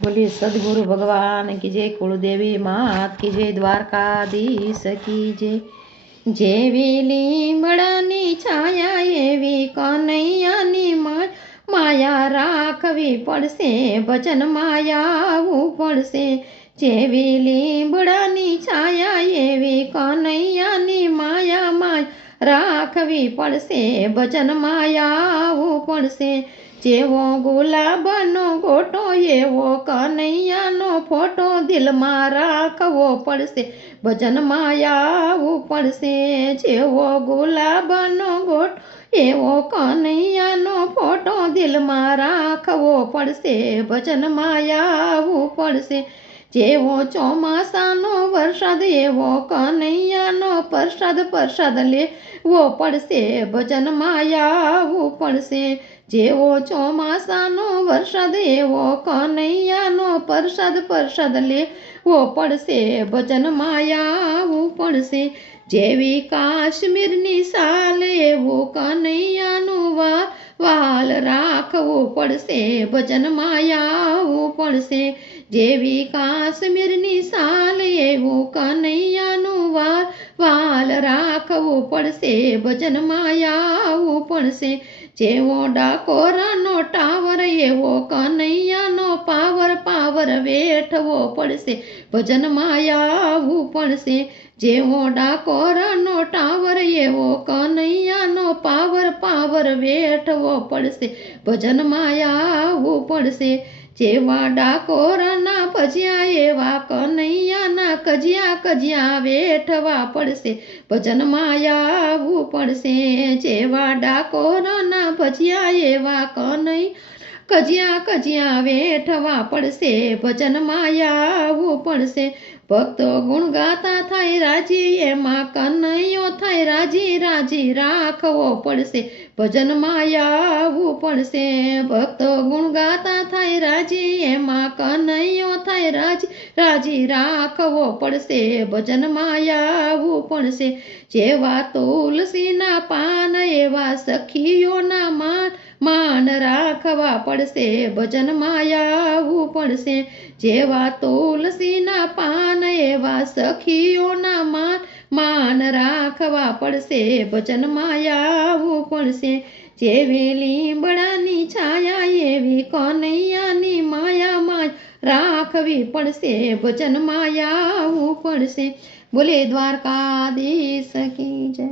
बोलिए सदगुरु भगवान की जय, कुलदेवी मात की जय, द्वारकाधीश की जय। जेवी લીમડાની છાયા એવી કનૈયાની માયા રાખવી પડશે, ભજનમાં આવવું પડશે। જેવી લીમડાની છાયા એવી કનૈયાની માયા રાખવી પડશે, ભજનમાં આવવું પડશે। જેવો ગુલાબનો ગોટો એવો કનૈયાનો ફોટો દિલમાં રાખવો પડશે, ભજનમાં આવવું પડશે। જેવો ગુલાબનો ગોટો એવો કનૈયાનો ફોટો દિલમાં રાખવો પડશે, ભજનમાં આવવું પડશે। જેવો ચોમાસાનો વરસાદ એવો કનૈયાનો પ્રસાદ લેવો પડશે, ભજનમાં આવવું પડશે। જેવો ચોમાસાનો વરસાદ એવો કનૈયાનો પ્રસાદ લેવો પડશે, ભજનમાં આવવું પડશે। જેવી કાશ્મીરની સાલ એવું કનૈયાનું વાલ રાખવું પડશે, ભજનમાં આવવું પડશે। જેવી કાશ્મીરની સાલ એવું કનૈયાનું વાલ રાખવું પડશે, ભજનમાં આવવું પડશે। જેવો ડાકોરનો ટાવર એવો કનૈયાનો પાવર વેઠવો પડશે, ભજનમાં આવવું પડશે। જેવો ડાકોરનો ટાવર એવો કનૈયાનો પાવર વેઠવો પડશે, ભજનમાં આવવું પડશે। જેવા ડાકોરના ભજ્યા એવા કનૈયાના કજિયા વેઠવા પડશે, ભજનમાં આવવું પડશે। જેવા ડાકોરના ભજ્યા એવા કજિયા વેઠવા પડશે, ભજનમાં આવવું પડશે। ભક્તો ગુણ ગાતા થાય રાજી, એમાં કનૈયો થાય રાજી રાખવો પડશે, ભજનમાં આવવું પડશે। ભક્તો ગુણ ગાતા થાય રાજી, એમાં કનૈયો થાય રાજી રાખવો પડશે, ભજનમાં આવવું પડશે। જેવા તુલસીના પાન એવા સખીઓના માન રાખવા પડશે, ભજનમાં આવવું પડશે। જેવા તુલસીના પાન એવા સખીઓના માન રાખવા પડશે, ભજનમાં આવવું પડશે। જેવી લીમડાની છાયા એવી કનૈયાની માયા રાખવી પડશે, ભજનમાં આવવું પડશે। બોલે દ્વારકાધીશ કી જય।